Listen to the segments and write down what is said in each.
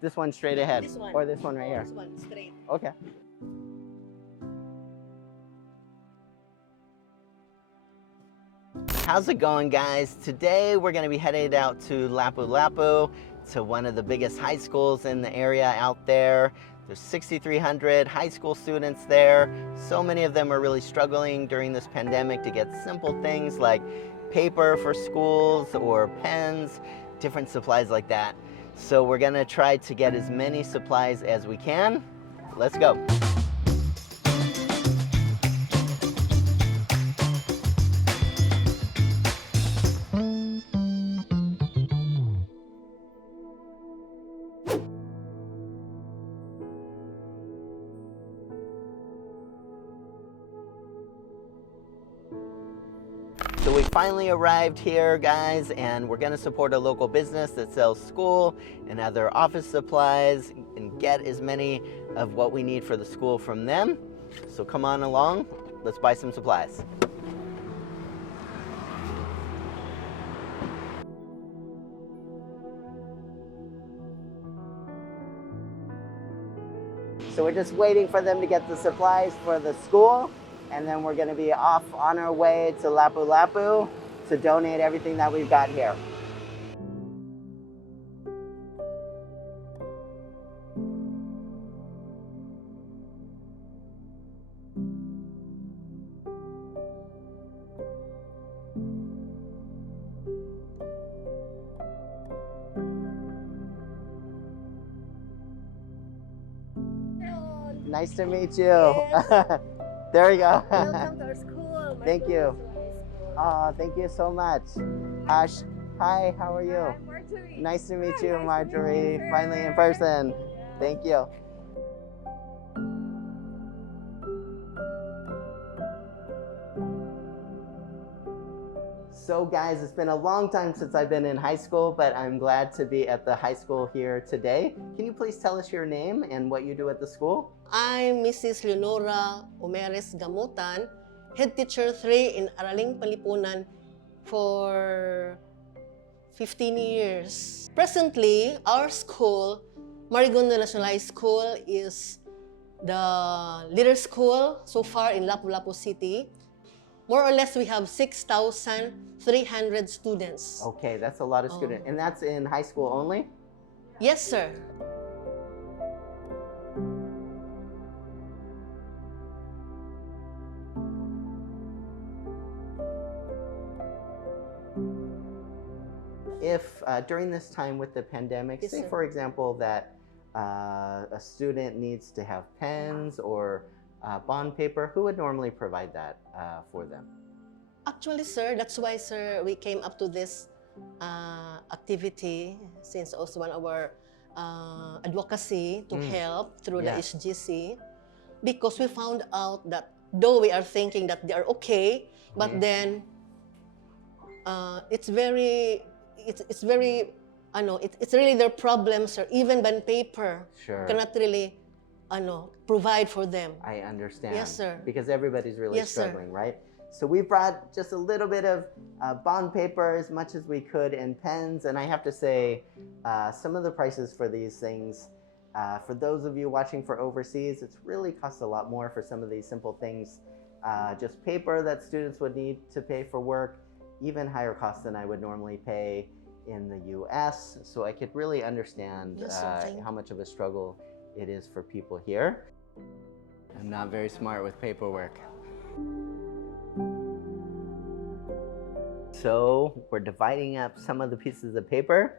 This one straight ahead? This one. Or this one right here? This one, straight. Okay. How's it going, guys? Today we're going to be headed out to Lapu-Lapu, to one of the biggest high schools in the area out there. There's 6,300 high school students there. So many of them are really struggling during this pandemic to get simple things like paper for schools or pens, different supplies like that. So we're going to try to get as many supplies as we can. Let's go. So we finally arrived here, guys, and we're gonna support a local business that sells school and other office supplies and get as many of what we need for the school from them. So come on along, let's buy some supplies. So we're just waiting for them to get the supplies for the school, and then we're going to be off on our way to Lapu-Lapu to donate everything that we've got here. Nice to meet you. Yes. There we go. Welcome to our school. Thank you. Marjorie High School. Thank you so much. Hi, how are you? I'm Marjorie. Nice to meet Hi, you, nice to Marjorie. meet you, Finally in sir. person. Yeah. Thank you. So guys, it's been a long time since I've been in high school, but I'm glad to be at the high school here today. Can you please tell us your name and what you do at the school? I'm Mrs. Leonora Umeres Gamutan, head teacher 3 in Araling Palipunan for 15 years. Presently, our school, Marigondon National High School, is the leader school so far in Lapu-Lapu City. More or less, we have 6,300 students. Okay, that's a lot of students. And that's in high school only? Yes, sir. If during this time with the pandemic, Yes, say sir. for example that a student needs to have pens or bond paper, who would normally provide that for them? Actually, sir, that's why, sir, we came up to this activity since also one of our advocacy to help through the Yeah. SGC, because we found out that though we are thinking that they are okay, but then it's very, it's really their problem, sir. Even bond paper Sure. cannot really provide for them. I understand. Yes, sir. Because everybody's really Yes, sir. struggling, right? So we brought just a little bit of bond paper, as much as we could, and pens. And I have to say, some of the prices for these things, for those of you watching for overseas, it's really costs a lot more for some of these simple things. Just paper that students would need to pay for work, even higher costs than I would normally pay in the US. So I could really understand Yes, sir. Thank you. how much of a struggle it is for people here. I'm not very smart with paperwork. So we're dividing up some of the pieces of paper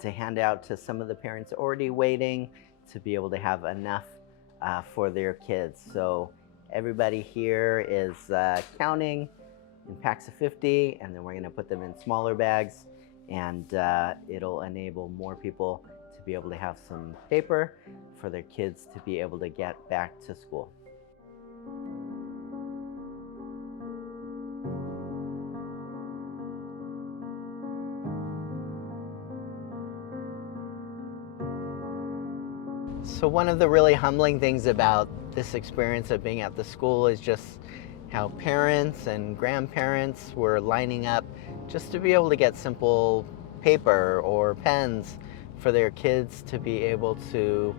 to hand out to some of the parents already waiting to be able to have enough for their kids. So everybody here is counting in packs of 50, and then we're going to put them in smaller bags, and it'll enable more people to be able to have some paper for their kids to be able to get back to school. So one of the really humbling things about this experience of being at the school is just how parents and grandparents were lining up just to be able to get simple paper or pens for their kids to be able to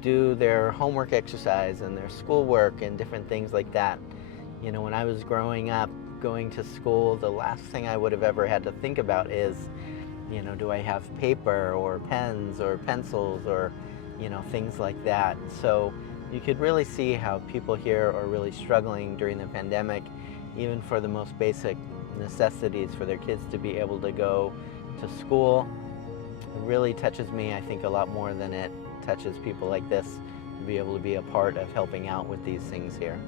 do their homework exercise and their schoolwork and different things like that. You know, when I was growing up, going to school, the last thing I would have ever had to think about is, you know, do I have paper or pens or pencils or, you know, things like that. So you could really see how people here are really struggling during the pandemic, even for the most basic necessities for their kids to be able to go to school. It really touches me, I think, a lot more than it touches people like this, to be able to be a part of helping out with these things here.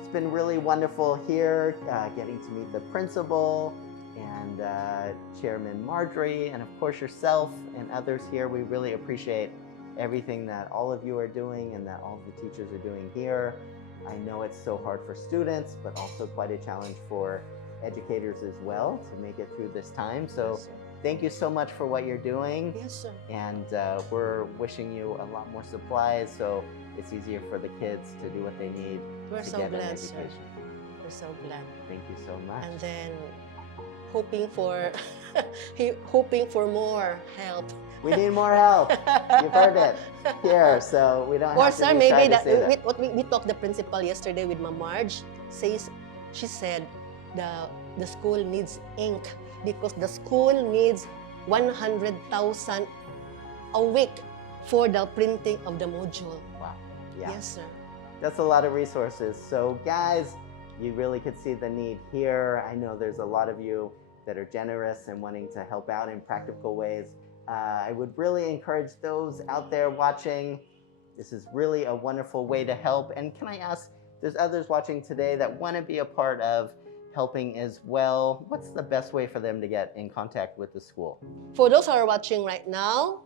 It's been really wonderful here, getting to meet the principal and Chairman Marjorie, and of course yourself and others here. We really appreciate everything that all of you are doing and that all of the teachers are doing here. I know it's so hard for students, but also quite a challenge for educators as well to make it through this time. So Yes, sir. thank you so much for what you're doing. Yes, sir. And we're wishing you a lot more supplies so it's easier for the kids to do what they need We're to so get an glad, sir. education. We're so glad. Thank you so much. And then hoping for hoping for more help. We need more help. You've heard it here, so we don't Or have to sir, be maybe shy to that, say that. what we talked the principal yesterday with Ma'am Marge says, she said the school needs ink because the school needs 100,000 a week for the printing of the module. Wow. Yeah. Yes, sir. That's a lot of resources. So guys, you really could see the need here. I know there's a lot of you that are generous and wanting to help out in practical ways. I would really encourage those out there watching. This is really a wonderful way to help. And can I ask, there's others watching today that want to be a part of helping as well. What's the best way for them to get in contact with the school? For those who are watching right now,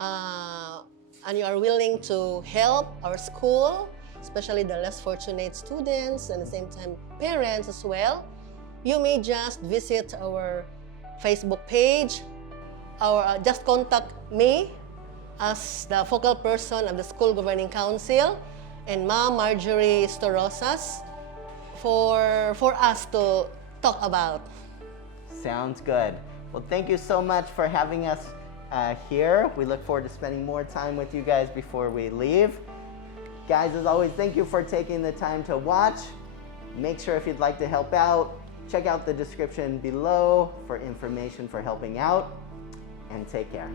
and you are willing to help our school, especially the less fortunate students and at the same time parents as well, you may just visit our Facebook page, or just contact me as the focal person of the School Governing Council and Ma'am Marjorie Storosas for us to talk about. Sounds good. Well, thank you so much for having us here. We look forward to spending more time with you guys before we leave. Guys, as always, thank you for taking the time to watch. Make sure if you'd like to help out, check out the description below for information for helping out, and take care.